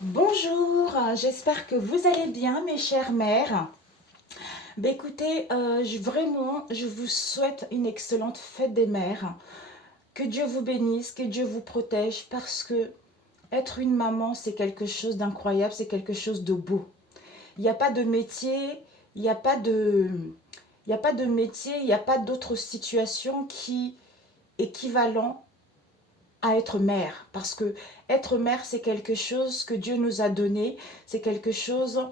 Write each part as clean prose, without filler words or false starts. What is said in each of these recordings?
Bonjour, j'espère que vous allez bien mes chères mères. Écoutez, je vous souhaite une excellente fête des mères. Que Dieu vous bénisse, que Dieu vous protège parce que être une maman, c'est quelque chose d'incroyable, c'est quelque chose de beau. Il n'y a pas de métier, il n'y a pas de, il n'y a pas de métier, il n'y a pas d'autre situation qui est équivalent à être mère. Parce que être mère, c'est quelque chose que Dieu nous a donné, c'est quelque chose,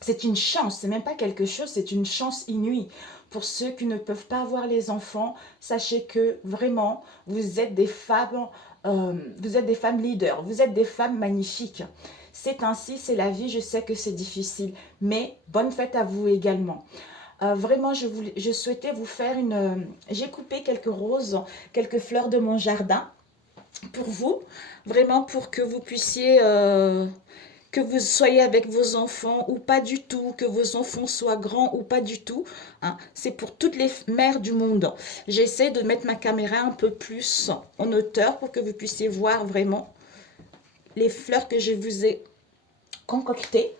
c'est une chance, c'est même pas quelque chose, c'est une chance inouïe. Pour ceux qui ne peuvent pas avoir les enfants, sachez que vraiment, vous êtes des femmes leaders, vous êtes des femmes magnifiques. C'est ainsi, c'est la vie, je sais que c'est difficile, mais bonne fête à vous également. Vraiment, je souhaitais vous faire j'ai coupé quelques roses, quelques fleurs de mon jardin pour vous, vraiment pour que vous puissiez, que vous soyez avec vos enfants ou pas du tout, que vos enfants soient grands ou pas du tout, hein. C'est pour toutes les mères du monde. J'essaie de mettre ma caméra un peu plus en hauteur pour que vous puissiez voir vraiment les fleurs que je vous ai concoctées.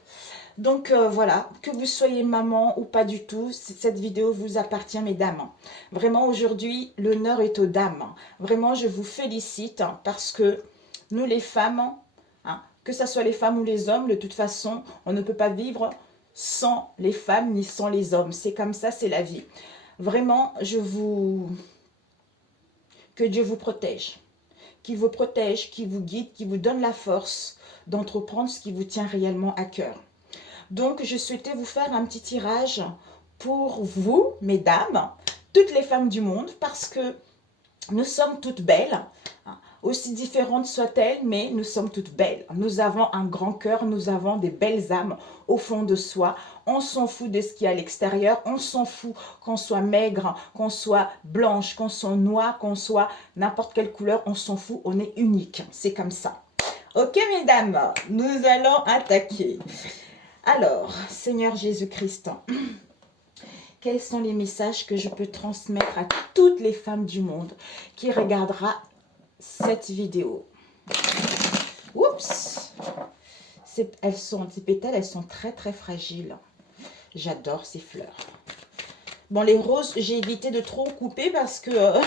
Donc voilà, que vous soyez maman ou pas du tout, cette vidéo vous appartient mesdames. Vraiment aujourd'hui, l'honneur est aux dames. Vraiment, je vous félicite parce que nous les femmes, hein, que ce soit les femmes ou les hommes, de toute façon, on ne peut pas vivre sans les femmes ni sans les hommes. C'est comme ça, c'est la vie. Vraiment, que Dieu vous protège. Qu'il vous protège, qu'il vous guide, qu'il vous donne la force d'entreprendre ce qui vous tient réellement à cœur. Donc, je souhaitais vous faire un petit tirage pour vous, mesdames, toutes les femmes du monde, parce que nous sommes toutes belles, aussi différentes soient-elles, mais nous sommes toutes belles. Nous avons un grand cœur, nous avons des belles âmes au fond de soi. On s'en fout de ce qu'il y a à l'extérieur, on s'en fout qu'on soit maigre, qu'on soit blanche, qu'on soit noire, qu'on soit n'importe quelle couleur, on s'en fout, on est unique. C'est comme ça. Ok, mesdames, nous allons attaquer. Alors, Seigneur Jésus-Christ, quels sont les messages que je peux transmettre à toutes les femmes du monde qui regardera cette vidéo? Oups! Ces pétales, elles sont très très fragiles. J'adore ces fleurs. Bon, les roses, j'ai évité de trop couper parce que...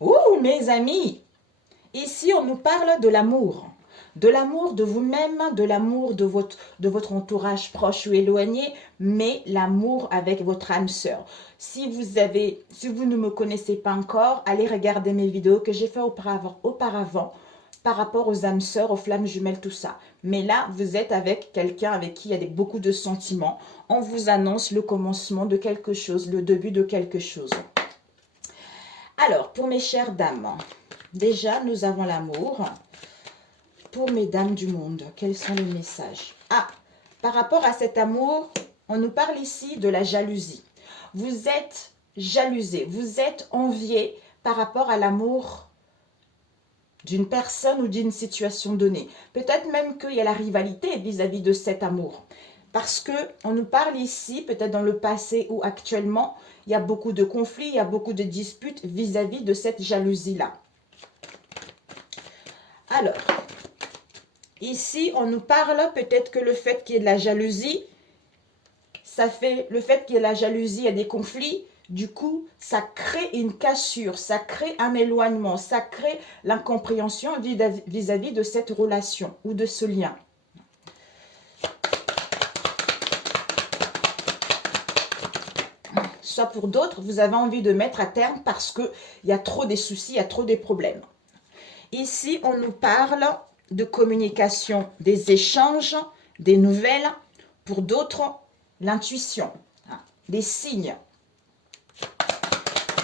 Ouh, mes amis! Ici, on nous parle de l'amour. De l'amour de vous-même, de l'amour de votre entourage proche ou éloigné, mais l'amour avec votre âme sœur. Si vous ne me connaissez pas encore, allez regarder mes vidéos que j'ai fait auparavant par rapport aux âmes sœurs, aux flammes jumelles, tout ça. Mais là, vous êtes avec quelqu'un avec qui il y a beaucoup de sentiments. On vous annonce le commencement de quelque chose, le début de quelque chose. Alors, pour mes chères dames, déjà, nous avons l'amour. Pour mes dames du monde, quels sont les messages? Ah, par rapport à cet amour, on nous parle ici de la jalousie. Vous êtes jalousé, vous êtes envié par rapport à l'amour d'une personne ou d'une situation donnée. Peut-être même qu'il y a la rivalité vis-à-vis de cet amour. Parce qu'on nous parle ici, peut-être dans le passé ou actuellement, il y a beaucoup de conflits, il y a beaucoup de disputes vis-à-vis de cette jalousie-là. Alors, ici, on nous parle peut-être que le fait qu'il y ait de la jalousie, le fait qu'il y ait de la jalousie et des conflits, du coup, ça crée une cassure, ça crée un éloignement, ça crée l'incompréhension vis-à-vis de cette relation ou de ce lien. Soit pour d'autres, vous avez envie de mettre à terme parce qu'il y a trop des soucis, il y a trop des problèmes. Ici, on nous parle de communication, des échanges, des nouvelles. Pour d'autres, l'intuition, des signes,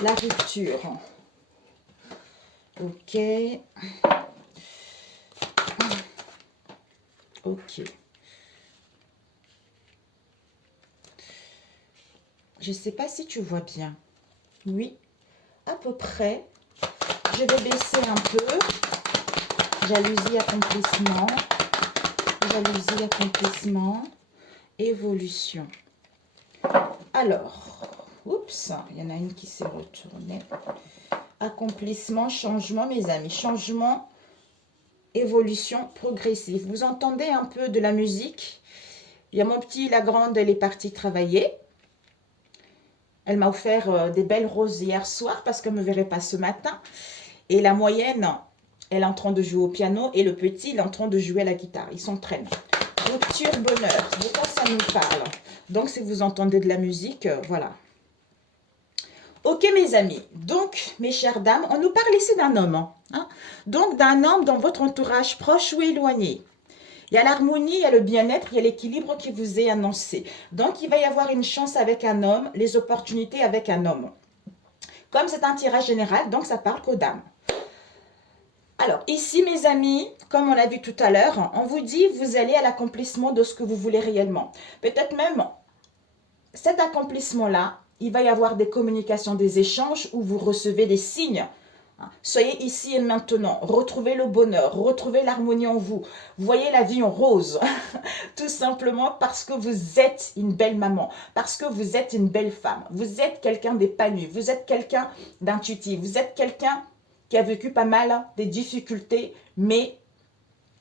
la rupture. Ok. Ok. Je ne sais pas si tu vois bien. Oui, à peu près. Je vais baisser un peu. Jalousie, accomplissement. Jalousie, accomplissement. Évolution. Alors, Oups, il y en a une qui s'est retournée. Accomplissement, changement, mes amis. Changement, évolution progressive. Vous entendez un peu de la musique? Il y a mon petit, la grande, elle est partie travailler. Elle m'a offert des belles roses hier soir parce qu'elle ne me verrait pas ce matin. Et la moyenne, elle est en train de jouer au piano et le petit, il est en train de jouer à la guitare. Ils s'entraînent. Rupture, bonheur. De quoi ça nous parle? Donc, si vous entendez de la musique, voilà. Ok, mes amis. Donc, mes chères dames, on nous parle ici d'un homme. Hein? Donc, d'un homme dans votre entourage proche ou éloigné. Il y a l'harmonie, il y a le bien-être, il y a l'équilibre qui vous est annoncé. Donc, il va y avoir une chance avec un homme, les opportunités avec un homme. Comme c'est un tirage général, donc ça parle qu'aux dames. Alors, ici, mes amis, comme on l'a vu tout à l'heure, on vous dit, vous allez à l'accomplissement de ce que vous voulez réellement. Peut-être même, cet accomplissement-là, il va y avoir des communications, des échanges où vous recevez des signes. Soyez ici et maintenant, retrouvez le bonheur, retrouvez l'harmonie en vous. Voyez la vie en rose, tout simplement parce que vous êtes une belle maman, parce que vous êtes une belle femme, vous êtes quelqu'un d'épanoui, vous êtes quelqu'un d'intuitif, vous êtes quelqu'un qui a vécu pas mal des difficultés, mais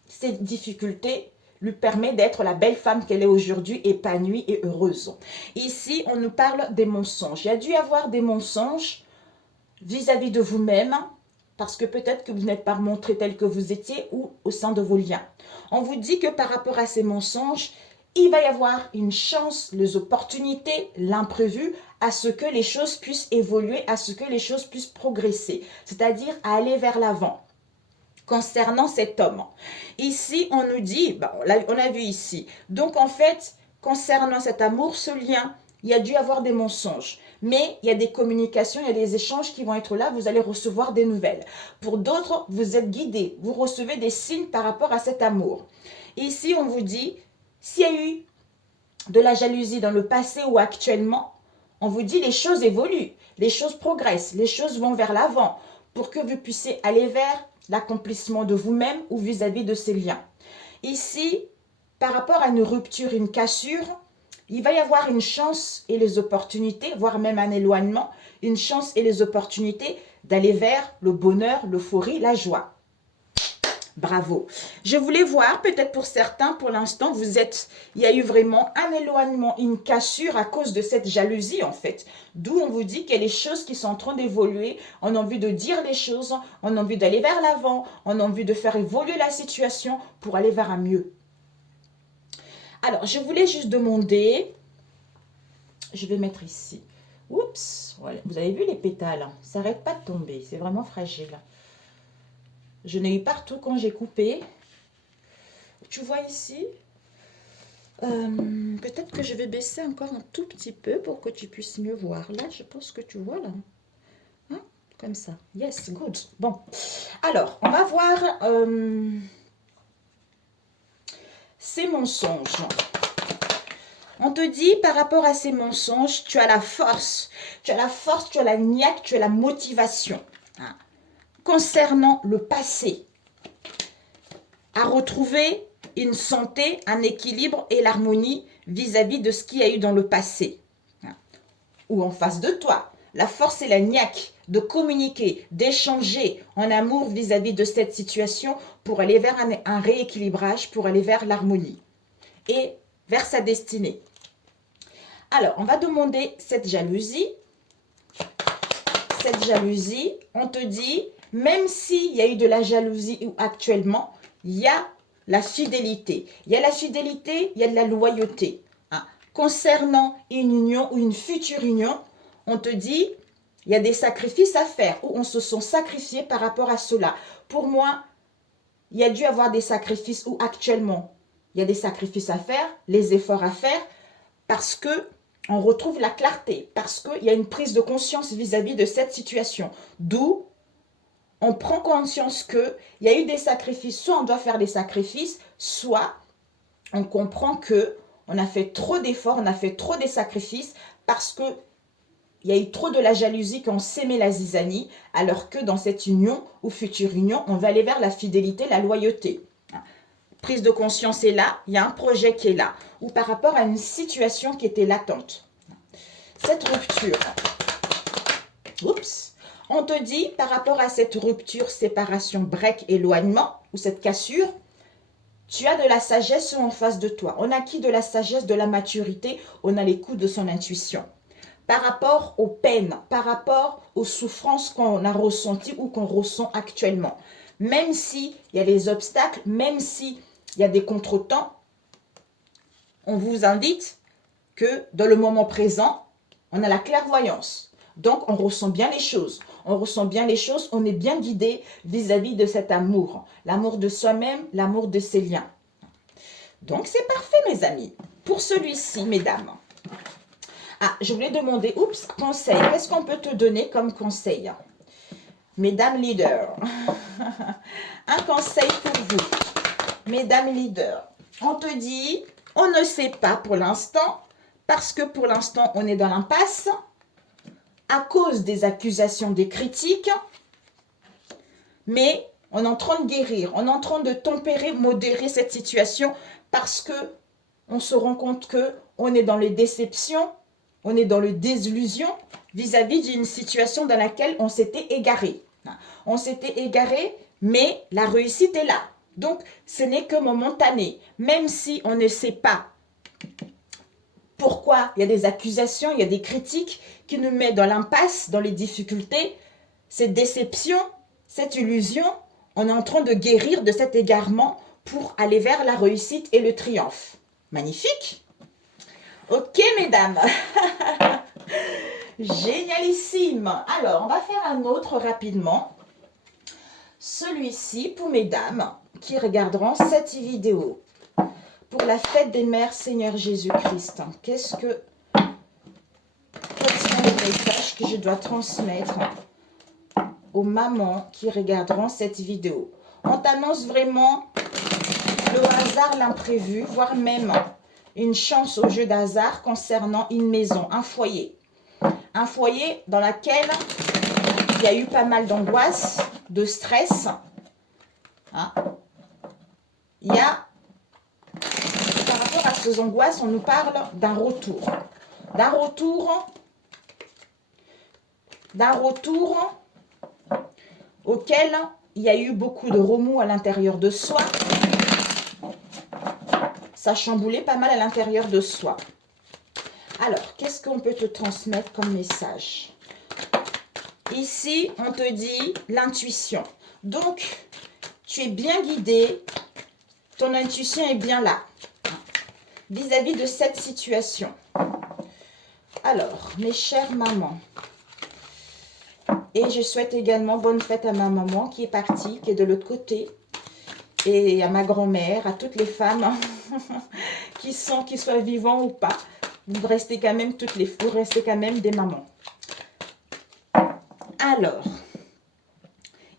ces difficultés lui permettent d'être la belle femme qu'elle est aujourd'hui, épanouie et heureuse. Ici, on nous parle des mensonges. Il y a dû y avoir des mensonges vis-à-vis de vous-même, parce que peut-être que vous n'êtes pas montré tel que vous étiez ou au sein de vos liens. On vous dit que par rapport à ces mensonges, il va y avoir une chance, les opportunités, l'imprévu, à ce que les choses puissent évoluer, à ce que les choses puissent progresser, c'est-à-dire à aller vers l'avant. Concernant cet homme, ici on nous dit, on a vu ici, donc en fait, concernant cet amour, ce lien, il y a dû y avoir des mensonges. Mais il y a des communications, il y a des échanges qui vont être là, vous allez recevoir des nouvelles. Pour d'autres, vous êtes guidés, vous recevez des signes par rapport à cet amour. Ici, on vous dit, s'il y a eu de la jalousie dans le passé ou actuellement, on vous dit les choses évoluent, les choses progressent, les choses vont vers l'avant pour que vous puissiez aller vers l'accomplissement de vous-même ou vis-à-vis de ces liens. Ici, par rapport à une rupture, une cassure, il va y avoir une chance et les opportunités, voire même un éloignement, une chance et les opportunités d'aller vers le bonheur, l'euphorie, la joie. Bravo. Je voulais voir, peut-être pour certains, pour l'instant, il y a eu vraiment un éloignement, une cassure à cause de cette jalousie, en fait. D'où on vous dit qu'il y a les choses qui sont en train d'évoluer, on a envie de dire les choses, on a envie d'aller vers l'avant, on a envie de faire évoluer la situation pour aller vers un mieux. Alors, je voulais juste demander, je vais mettre ici. Oups, voilà. Vous avez vu les pétales, ça n'arrête pas de tomber, c'est vraiment fragile. Je n'ai eu partout quand j'ai coupé. Tu vois ici, peut-être que je vais baisser encore un tout petit peu pour que tu puisses mieux voir. Là, je pense que tu vois là. Hein? Comme ça. Yes, good. Bon. Alors, on va voir ces mensonges. On te dit, par rapport à ces mensonges, tu as la force. Tu as la force, tu as la niaque, tu as la motivation. Hein? Concernant le passé, à retrouver une santé, un équilibre et l'harmonie vis-à-vis de ce qu'il y a eu dans le passé. Ou en face de toi, la force et la niaque de communiquer, d'échanger en amour vis-à-vis de cette situation pour aller vers un rééquilibrage, pour aller vers l'harmonie et vers sa destinée. Alors, on va demander cette jalousie. Cette jalousie, on te dit, même s'il y a eu de la jalousie ou actuellement, il y a la fidélité. Il y a la fidélité, il y a de la loyauté. Hein. Concernant une union ou une future union, on te dit, il y a des sacrifices à faire ou on se sent sacrifié par rapport à cela. Pour moi, il y a dû avoir des sacrifices ou actuellement, il y a des sacrifices à faire, les efforts à faire parce que on retrouve la clarté, parce qu'il y a une prise de conscience vis-à-vis de cette situation. D'où on prend conscience qu'il y a eu des sacrifices, soit on doit faire des sacrifices, soit on comprend qu'on a fait trop d'efforts, on a fait trop de sacrifices parce qu'il y a eu trop de la jalousie qu'on s'aimait la zizanie, alors que dans cette union ou future union, on va aller vers la fidélité, la loyauté. Prise de conscience est là, il y a un projet qui est là, ou par rapport à une situation qui était latente. cette rupture. Oups. On te dit, par rapport à cette rupture, séparation, break, éloignement, ou cette cassure, tu as de la sagesse en face de toi. On a acquis de la sagesse, de la maturité, on a l'écoute de son intuition. Par rapport aux peines, par rapport aux souffrances qu'on a ressenties ou qu'on ressent actuellement. Même s'il y a des obstacles, même s'il y a des contretemps, on vous invite que dans le moment présent, on a la clairvoyance. Donc, on ressent bien les choses. On ressent bien les choses, on est bien guidé vis-à-vis de cet amour. L'amour de soi-même, l'amour de ses liens. Donc, c'est parfait, mes amis. Pour celui-ci, mesdames. Ah, je voulais demander, oups, conseil. Qu'est-ce qu'on peut te donner comme conseil? Mesdames leaders. Un conseil pour vous. Mesdames leaders. On te dit, on ne sait pas pour l'instant, parce que pour l'instant, on est dans l'impasse, à cause des accusations, des critiques, mais on est en train de guérir, on est en train de tempérer, modérer cette situation, parce que on se rend compte que on est dans les déceptions, on est dans le désillusion vis-à-vis d'une situation dans laquelle on s'était égaré. On s'était égaré, mais la réussite est là. Donc, ce n'est que momentané. Même si on ne sait pas pourquoi il y a des accusations, il y a des critiques qui nous mettent dans l'impasse, dans les difficultés, cette déception, cette illusion, on est en train de guérir de cet égarement pour aller vers la réussite et le triomphe. Magnifique! Ok, mesdames. Génialissime. Alors, on va faire un autre rapidement. Celui-ci pour mesdames qui regarderont cette vidéo. Pour la fête des mères, Seigneur Jésus-Christ. Quels sont les messages que je dois transmettre aux mamans qui regarderont cette vidéo? On t'annonce vraiment le hasard, l'imprévu, voire même une chance au jeu d'hasard concernant une maison, un foyer. Un foyer dans lequel il y a eu pas mal d'angoisse, de stress. Hein? Il y a, par rapport à ces angoisses, on nous parle d'un retour. D'un retour auquel il y a eu beaucoup de remous à l'intérieur de soi. Ça chamboulait pas mal à l'intérieur de soi. Alors, qu'est-ce qu'on peut te transmettre comme message? Ici, on te dit l'intuition. Donc, tu es bien guidé. Ton intuition est bien là. Vis-à-vis de cette situation. Alors, mes chères mamans. Et je souhaite également bonne fête à ma maman qui est partie, qui est de l'autre côté. Et à ma grand-mère, à toutes les femmes qui soient vivants ou pas. Vous restez quand même vous restez quand même des mamans. Alors,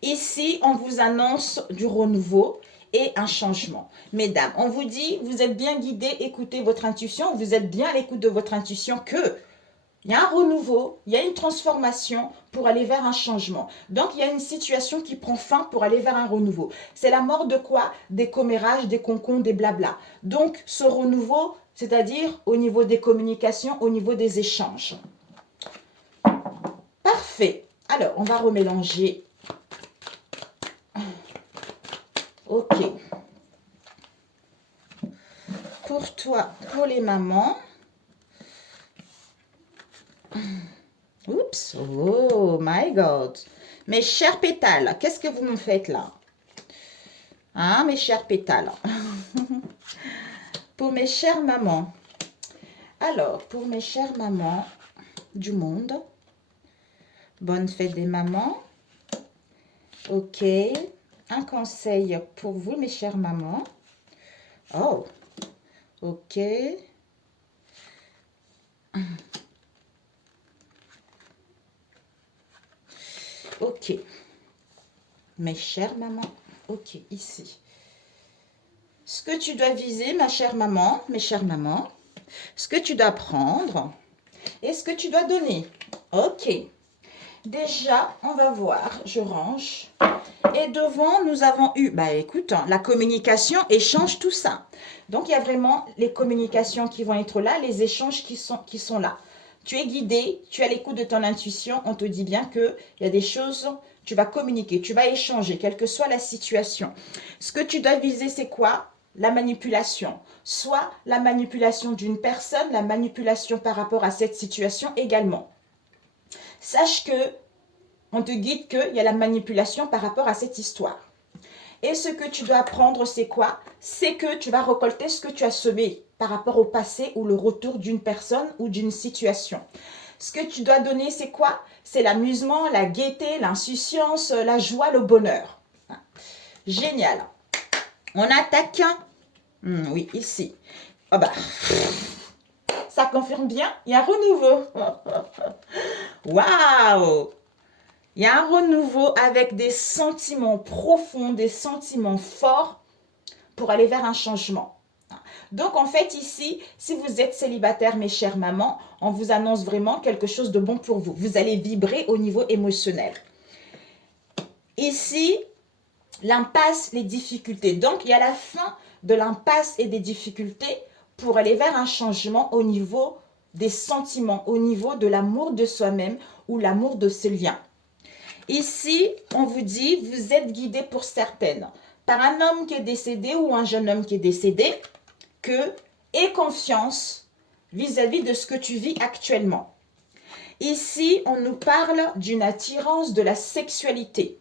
ici, on vous annonce du renouveau et un changement. Mesdames, on vous dit, vous êtes bien guidées, écoutez votre intuition, vous êtes bien à l'écoute de votre intuition que il y a un renouveau, il y a une transformation pour aller vers un changement. Donc, il y a une situation qui prend fin pour aller vers un renouveau. C'est la mort de quoi? Des commérages, des concons, des blabla. Donc, ce renouveau, c'est-à-dire au niveau des communications, au niveau des échanges. Parfait. Alors, on va remélanger. Ok. Pour toi, pour les mamans. Oups. Oh my God. Mes chers pétales, qu'est-ce que vous me faites là? Hein, mes chers pétales. Pour mes chères mamans. Alors, pour mes chères mamans du monde. Bonne fête des mamans. Ok. Un conseil pour vous, mes chères mamans. Oh. Ok. Ok. Mes chères mamans. Ok, ici. Ce que tu dois viser, ma chère maman, mes chères mamans. Ce que tu dois prendre et ce que tu dois donner. Ok. Déjà, on va voir. Je range. Et devant, nous avons eu, écoute, la communication, échange, tout ça. Donc, il y a vraiment les communications qui vont être là, les échanges qui sont là. Tu es guidé, tu as l'écoute de ton intuition. On te dit bien qu'il y a des choses, tu vas communiquer, tu vas échanger, quelle que soit la situation. Ce que tu dois viser, c'est quoi? La manipulation. Soit la manipulation d'une personne, la manipulation par rapport à cette situation également. Sache que on te guide qu'il y a la manipulation par rapport à cette histoire. Et ce que tu dois apprendre, c'est quoi? C'est que tu vas récolter ce que tu as semé par rapport au passé ou le retour d'une personne ou d'une situation. Ce que tu dois donner, c'est quoi? C'est l'amusement, la gaieté, l'insouciance, la joie, le bonheur. Génial. On attaque. Oui, ici. Oh bah, ça confirme bien, il y a un renouveau. Waouh! Il y a un renouveau avec des sentiments profonds, des sentiments forts pour aller vers un changement. Donc en fait ici, si vous êtes célibataire, mes chères mamans, on vous annonce vraiment quelque chose de bon pour vous. Vous allez vibrer au niveau émotionnel. Ici, l'impasse, les difficultés. Donc il y a la fin de l'impasse et des difficultés pour aller vers un changement au niveau des sentiments, au niveau de l'amour de soi-même ou l'amour de ses liens. Ici, on vous dit, vous êtes guidé pour certaines par un homme qui est décédé ou un jeune homme qui est décédé, que aie confiance vis-à-vis de ce que tu vis actuellement. Ici, on nous parle d'une attirance de la sexualité.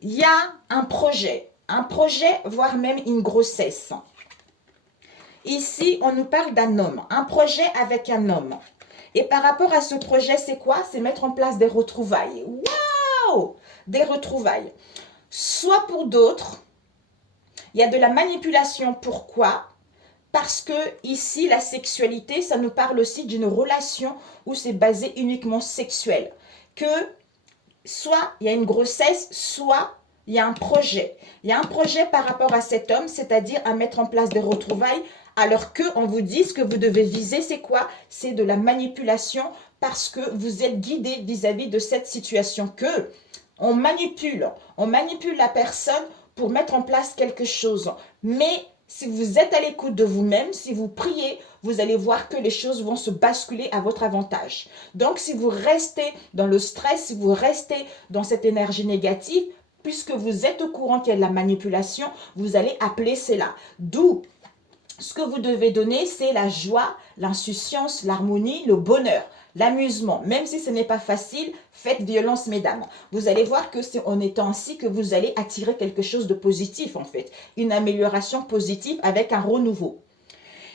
Il y a un projet, voire même une grossesse. Ici, on nous parle d'un homme, un projet avec un homme. Et par rapport à ce projet, c'est quoi? C'est mettre en place des retrouvailles. Waouh! Des retrouvailles. Soit pour d'autres, il y a de la manipulation. Pourquoi? Parce que ici, la sexualité, ça nous parle aussi d'une relation où c'est basé uniquement sexuel. Que soit il y a une grossesse, soit il y a un projet. Il y a un projet par rapport à cet homme, c'est-à-dire à mettre en place des retrouvailles, alors qu'on vous dit ce que vous devez viser, c'est quoi? C'est de la manipulation parce que vous êtes guidé vis-à-vis de cette situation que on manipule la personne pour mettre en place quelque chose. Mais si vous êtes à l'écoute de vous-même, si vous priez, vous allez voir que les choses vont se basculer à votre avantage. Donc, si vous restez dans le stress, si vous restez dans cette énergie négative, puisque vous êtes au courant qu'il y a de la manipulation, vous allez appeler cela. D'où ce que vous devez donner, c'est la joie, l'insouciance, l'harmonie, le bonheur, l'amusement. Même si ce n'est pas facile, faites violence, mesdames. Vous allez voir que c'est en étant ainsi que vous allez attirer quelque chose de positif, en fait. Une amélioration positive avec un renouveau.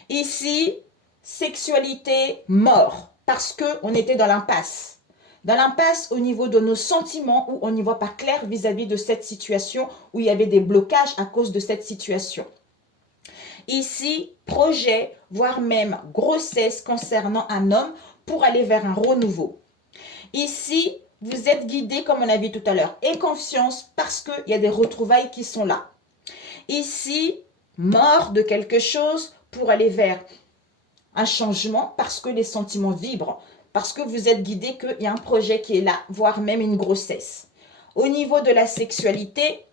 Ici, sexualité, mort, parce qu'on était dans l'impasse. Dans l'impasse au niveau de nos sentiments où on n'y voit pas clair vis-à-vis de cette situation, où il y avait des blocages à cause de cette situation. Ici, projet, voire même grossesse concernant un homme pour aller vers un renouveau. Ici, vous êtes guidé, comme on a vu tout à l'heure, et confiance parce qu'il y a des retrouvailles qui sont là. Ici, mort de quelque chose pour aller vers un changement parce que les sentiments vibrent, parce que vous êtes guidé qu'il y a un projet qui est là, voire même une grossesse. Au niveau de la sexualité,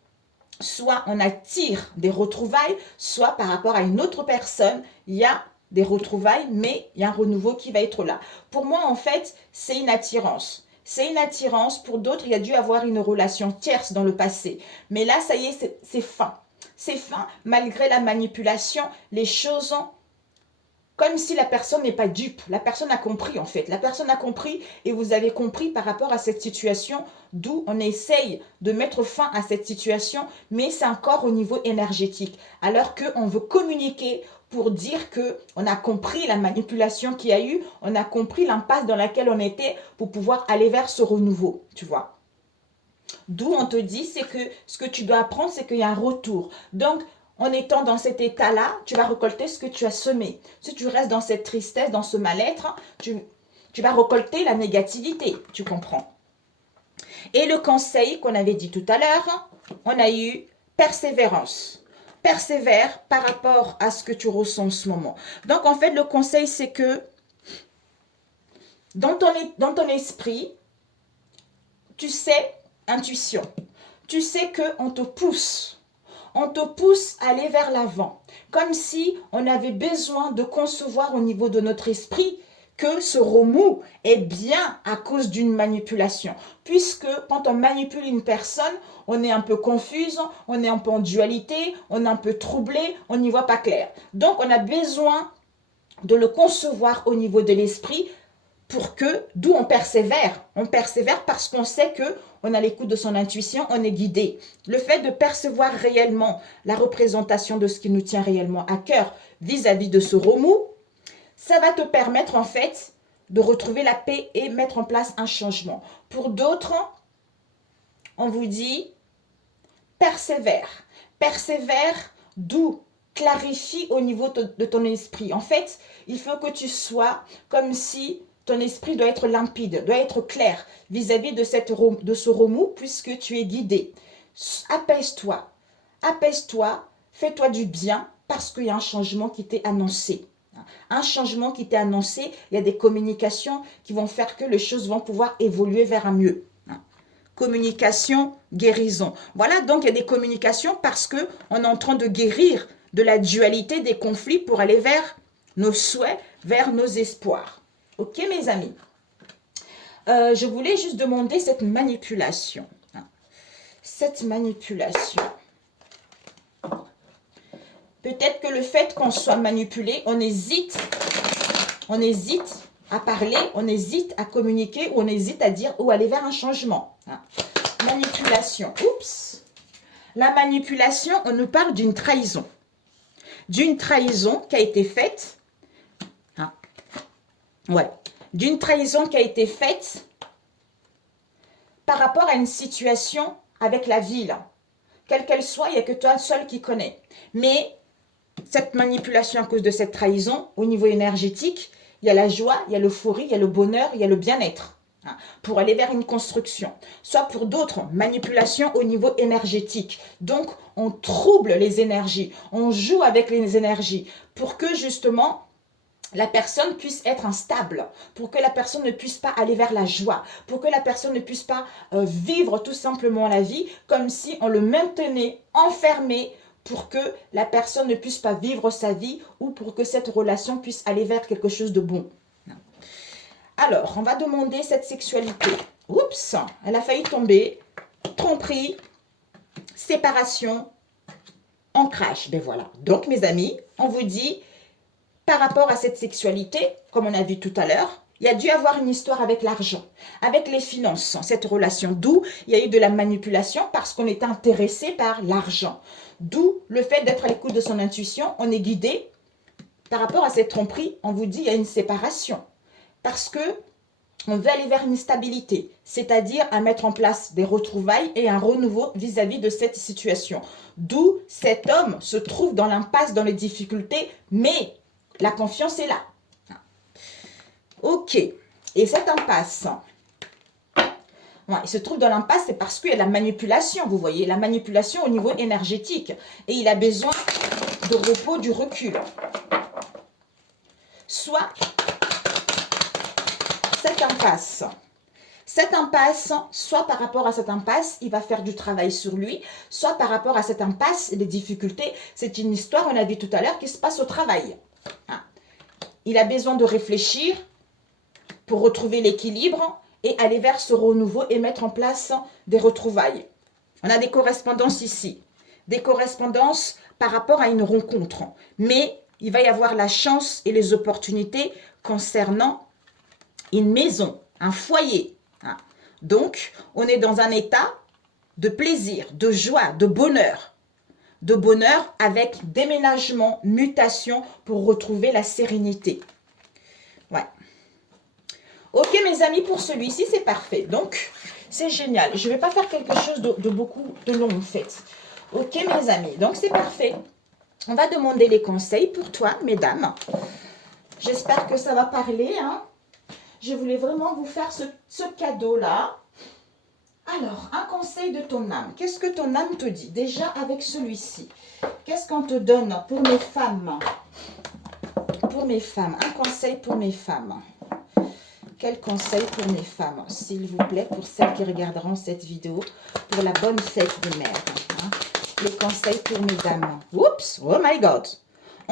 soit on attire des retrouvailles, soit par rapport à une autre personne, il y a des retrouvailles, mais il y a un renouveau qui va être là. Pour moi, en fait, c'est une attirance. C'est une attirance. Pour d'autres, il y a dû avoir une relation tierce dans le passé. Mais là, ça y est, c'est fin. C'est fin. Malgré la manipulation, les choses ont comme si la personne n'est pas dupe. La personne a compris en fait. La personne a compris et vous avez compris par rapport à cette situation, d'où on essaye de mettre fin à cette situation, mais c'est encore au niveau énergétique. Alors qu'on veut communiquer pour dire qu'on a compris la manipulation qu'il y a eu, on a compris l'impasse dans laquelle on était pour pouvoir aller vers ce renouveau, tu vois. D'où on te dit, c'est que ce que tu dois apprendre, c'est qu'il y a un retour. Donc, en étant dans cet état-là, tu vas récolter ce que tu as semé. Si tu restes dans cette tristesse, dans ce mal-être, tu vas récolter la négativité, tu comprends. Et le conseil qu'on avait dit tout à l'heure, on a eu persévérance. Persévère par rapport à ce que tu ressens en ce moment. Donc, en fait, le conseil, c'est que dans ton esprit, tu sais, intuition, tu sais qu'on te pousse. On te pousse à aller vers l'avant, comme si on avait besoin de concevoir au niveau de notre esprit que ce remous est bien à cause d'une manipulation. Puisque quand on manipule une personne, on est un peu confuse, on est un peu en dualité, on est un peu troublé, on n'y voit pas clair. Donc on a besoin de le concevoir au niveau de l'esprit pour que, d'où on persévère. On persévère parce qu'on sait que on a l'écoute de son intuition, on est guidé. Le fait de percevoir réellement la représentation de ce qui nous tient réellement à cœur vis-à-vis de ce remous, ça va te permettre en fait de retrouver la paix et mettre en place un changement. Pour d'autres, on vous dit persévère. Persévère, d'où clarifie au niveau de ton esprit. En fait, il faut que tu sois comme si ton esprit doit être limpide, doit être clair vis-à-vis de ce remous puisque tu es guidé. Apaise-toi, apaise-toi, fais-toi du bien parce qu'il y a un changement qui t'est annoncé. Un changement qui t'est annoncé, il y a des communications qui vont faire que les choses vont pouvoir évoluer vers un mieux. Communication, guérison. Voilà, donc il y a des communications parce qu'on est en train de guérir de la dualité des conflits pour aller vers nos souhaits, vers nos espoirs. Ok, mes amis? Je voulais juste demander cette manipulation. Cette manipulation. Peut-être que le fait qu'on soit manipulé, on hésite à parler, on hésite à communiquer, ou on hésite à dire ou aller vers un changement. Manipulation. Oups. La manipulation, on nous parle d'une trahison. D'une trahison qui a été faite. Ouais. D'une trahison qui a été faite par rapport à une situation avec la ville. Quelle qu'elle soit, il n'y a que toi seul qui connais. Mais cette manipulation à cause de cette trahison, au niveau énergétique, il y a la joie, il y a l'euphorie, il y a le bonheur, il y a le bien-être. Pour aller vers une construction. Soit pour d'autres, manipulation au niveau énergétique. Donc, on trouble les énergies, on joue avec les énergies pour que justement la personne puisse être instable, pour que la personne ne puisse pas aller vers la joie, pour que la personne ne puisse pas vivre tout simplement la vie comme si on le maintenait enfermé pour que la personne ne puisse pas vivre sa vie ou pour que cette relation puisse aller vers quelque chose de bon. Alors, on va demander cette sexualité. Oups, elle a failli tomber. Tromperie, séparation, ancrage. Ben voilà. Donc, mes amis, on vous dit, par rapport à cette sexualité, comme on a vu tout à l'heure, il y a dû avoir une histoire avec l'argent, avec les finances, cette relation. D'où il y a eu de la manipulation parce qu'on est intéressé par l'argent. D'où le fait d'être à l'écoute de son intuition, on est guidé. Par rapport à cette tromperie, on vous dit, il y a une séparation. Parce que on veut aller vers une stabilité, c'est-à-dire à mettre en place des retrouvailles et un renouveau vis-à-vis de cette situation. D'où cet homme se trouve dans l'impasse, dans les difficultés, mais la confiance est là. Ok. Et cette impasse, il se trouve dans l'impasse, c'est parce qu'il y a la manipulation, vous voyez, la manipulation au niveau énergétique. Et il a besoin de repos, du recul. Soit cette impasse, soit par rapport à cette impasse, il va faire du travail sur lui, soit par rapport à cette impasse et les difficultés, c'est une histoire, on a vu tout à l'heure, qui se passe au travail. Il a besoin de réfléchir pour retrouver l'équilibre et aller vers ce renouveau et mettre en place des retrouvailles. On a des correspondances ici, des correspondances par rapport à une rencontre, mais il va y avoir la chance et les opportunités concernant une maison, un foyer. Donc, on est dans un état de plaisir, de joie, de bonheur. De bonheur avec déménagement, mutation pour retrouver la sérénité. Ouais. Ok, mes amis, pour celui-ci, c'est parfait. Donc, c'est génial. Je ne vais pas faire quelque chose de beaucoup de long, en fait. Ok, mes amis. Donc, c'est parfait. On va demander les conseils pour toi, mesdames. J'espère que ça va parler, Je voulais vraiment vous faire ce cadeau-là. Alors, un conseil de ton âme. Qu'est-ce que ton âme te dit? Déjà avec celui-ci. Qu'est-ce qu'on te donne pour mes femmes? Pour mes femmes. Un conseil pour mes femmes. Quel conseil pour mes femmes? S'il vous plaît, pour celles qui regarderont cette vidéo, pour la bonne fête des mères. Les conseils pour mes dames. Oups, oh my God.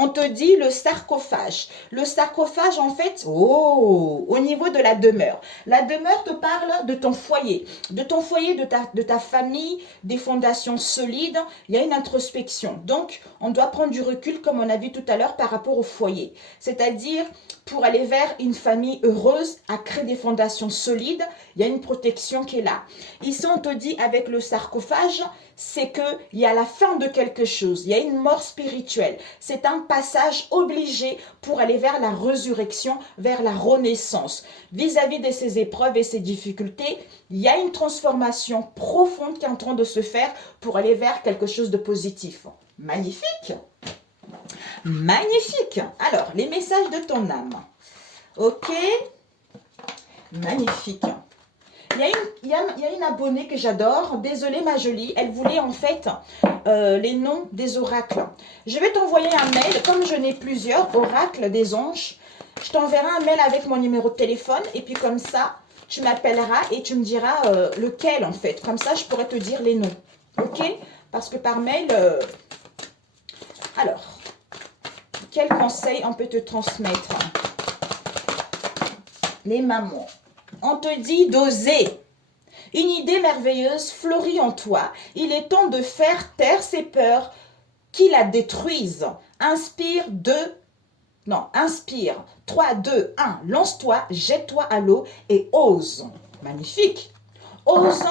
On te dit le sarcophage. Le sarcophage, en fait, oh, au niveau de la demeure. La demeure te parle de ton foyer, de ta famille, des fondations solides. Il y a une introspection. Donc, on doit prendre du recul, comme on a vu tout à l'heure, par rapport au foyer. C'est-à-dire, pour aller vers une famille heureuse, à créer des fondations solides, il y a une protection qui est là. Ici, on te dit, avec le sarcophage, c'est qu'il y a la fin de quelque chose, il y a une mort spirituelle. C'est un passage obligé pour aller vers la résurrection, vers la renaissance. Vis-à-vis de ces épreuves et ces difficultés, il y a une transformation profonde qui est en train de se faire pour aller vers quelque chose de positif. Magnifique! Magnifique! Alors, les messages de ton âme. Ok? Magnifique. Il y a une abonnée que j'adore. Désolée ma jolie. Elle voulait en fait les noms des oracles. Je vais t'envoyer un mail. Comme je n'ai plusieurs oracles des anges, je t'enverrai un mail avec mon numéro de téléphone. Et puis comme ça, tu m'appelleras et tu me diras lequel en fait. Comme ça, je pourrais te dire les noms. Ok? Parce que par mail... Alors, quel conseil on peut te transmettre? Les mamans. On te dit d'oser. Une idée merveilleuse fleurit en toi. Il est temps de faire taire ces peurs qui la détruisent. Inspire 3, 2, 1. Lance-toi, jette-toi à l'eau et ose. Magnifique. Ose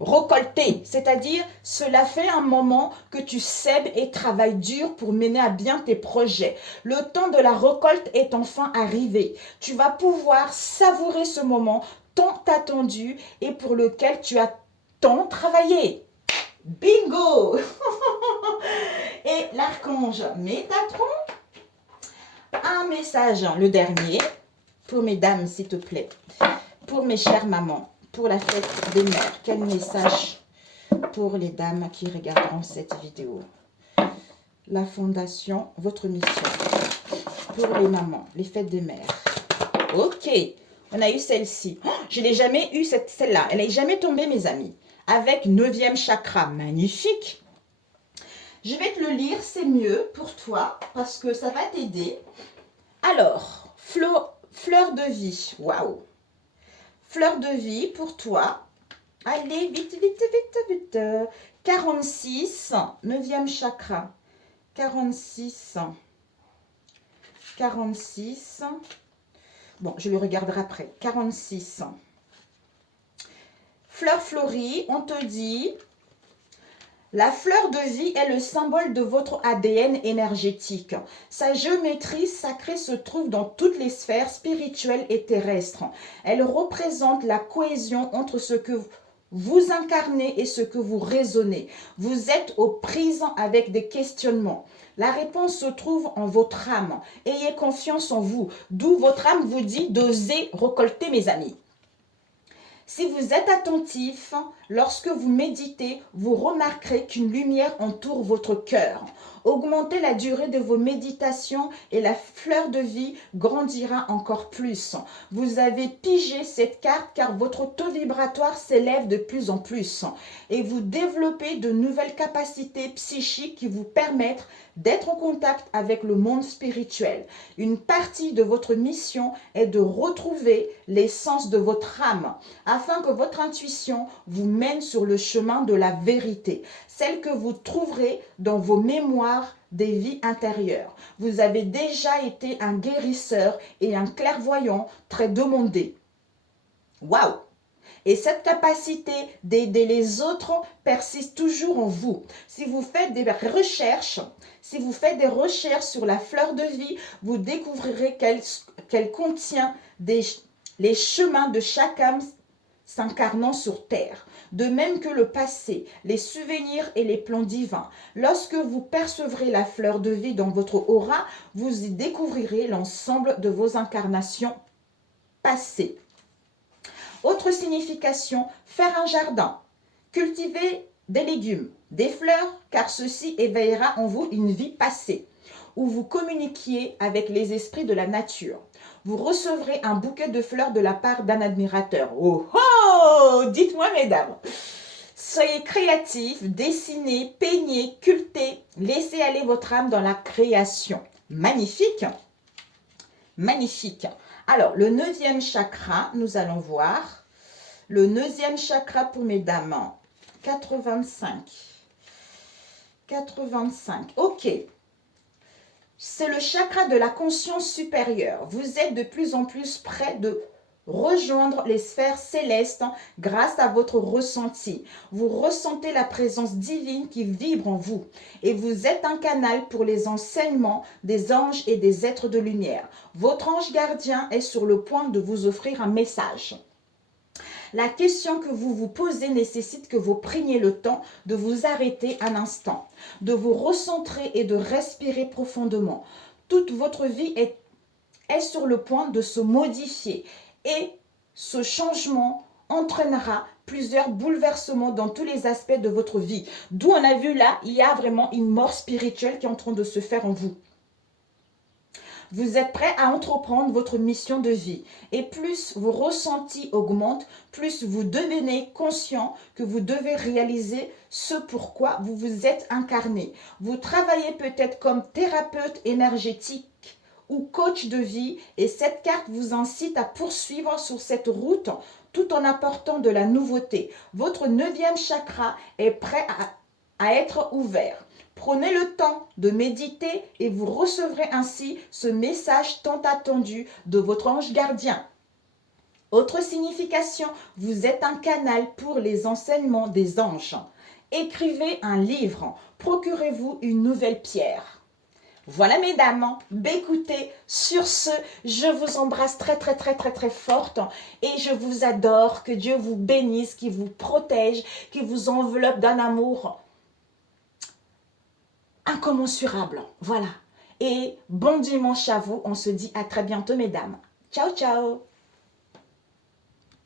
récolter, c'est-à-dire cela fait un moment que tu sèmes et travailles dur pour mener à bien tes projets. Le temps de la récolte est enfin arrivé. Tu vas pouvoir savourer ce moment tant attendu et pour lequel tu as tant travaillé. Bingo! Et l'archange Métatron, un message, le dernier, pour mes dames s'il te plaît, pour mes chères mamans, pour la fête des mères. Quel message pour les dames qui regarderont cette vidéo? La fondation, votre mission. Pour les mamans, les fêtes des mères. Ok, on a eu celle-ci. Oh, je n'ai jamais eu celle-là. Elle n'est jamais tombée, mes amis. Avec 9e chakra. Magnifique. Je vais te le lire, c'est mieux pour toi parce que ça va t'aider. Alors, fleur de vie. Waouh. Fleur de vie pour toi. Allez, vite, vite, vite, vite. 46, 9e chakra. 46. 46. Bon, je le regarderai après. 46. Fleur fleurie, on te dit... La fleur de vie est le symbole de votre ADN énergétique. Sa géométrie sacrée se trouve dans toutes les sphères spirituelles et terrestres. Elle représente la cohésion entre ce que vous incarnez et ce que vous raisonnez. Vous êtes aux prises avec des questionnements. La réponse se trouve en votre âme. Ayez confiance en vous. D'où votre âme vous dit d'oser récolter, mes amis. Si vous êtes attentif, lorsque vous méditez, vous remarquerez qu'une lumière entoure votre cœur. Augmentez la durée de vos méditations et la fleur de vie grandira encore plus. Vous avez pigé cette carte car votre taux vibratoire s'élève de plus en plus et vous développez de nouvelles capacités psychiques qui vous permettent d'être en contact avec le monde spirituel. Une partie de votre mission est de retrouver l'essence de votre âme afin que votre intuition vous mène sur le chemin de la vérité, celle que vous trouverez dans vos mémoires des vies intérieures. Vous avez déjà été un guérisseur et un clairvoyant très demandé. Waouh! Et cette capacité d'aider les autres persiste toujours en vous. Si vous faites des recherches, sur la fleur de vie, vous découvrirez qu'elle contient les chemins de chaque âme s'incarnant sur terre, de même que le passé, les souvenirs et les plans divins. Lorsque vous percevrez la fleur de vie dans votre aura, vous y découvrirez l'ensemble de vos incarnations passées. Autre signification, faire un jardin, cultiver des légumes, des fleurs, car ceci éveillera en vous une vie passée, où vous communiquiez avec les esprits de la nature. Vous recevrez un bouquet de fleurs de la part d'un admirateur. Oh oh! Dites-moi, mesdames. Soyez créatifs, dessinez, peignez, cultez, laissez aller votre âme dans la création. Magnifique. Magnifique. Alors, le 9e chakra, nous allons voir. Le 9e chakra pour mes dames. 4,25. 4,25. Ok. C'est le chakra de la conscience supérieure. Vous êtes de plus en plus près de rejoindre les sphères célestes grâce à votre ressenti. Vous ressentez la présence divine qui vibre en vous et vous êtes un canal pour les enseignements des anges et des êtres de lumière. Votre ange gardien est sur le point de vous offrir un message. La question que vous vous posez nécessite que vous preniez le temps de vous arrêter un instant, de vous recentrer et de respirer profondément. Toute votre vie est sur le point de se modifier et ce changement entraînera plusieurs bouleversements dans tous les aspects de votre vie. D'où on a vu là, il y a vraiment une mort spirituelle qui est en train de se faire en vous. Vous êtes prêt à entreprendre votre mission de vie. Et plus vos ressentis augmentent, plus vous devenez conscient que vous devez réaliser ce pourquoi vous vous êtes incarné. Vous travaillez peut-être comme thérapeute énergétique ou coach de vie et cette carte vous incite à poursuivre sur cette route tout en apportant de la nouveauté. Votre 9e chakra est prêt à être ouvert. Prenez le temps de méditer et vous recevrez ainsi ce message tant attendu de votre ange gardien. Autre signification, vous êtes un canal pour les enseignements des anges. Écrivez un livre, procurez-vous une nouvelle pierre. Voilà mesdames, écoutez, sur ce, je vous embrasse très forte et je vous adore, que Dieu vous bénisse, qu'il vous protège, qu'il vous enveloppe d'un amour incommensurable. Voilà. Et bon dimanche à vous, on se dit à très bientôt mesdames. Ciao ciao.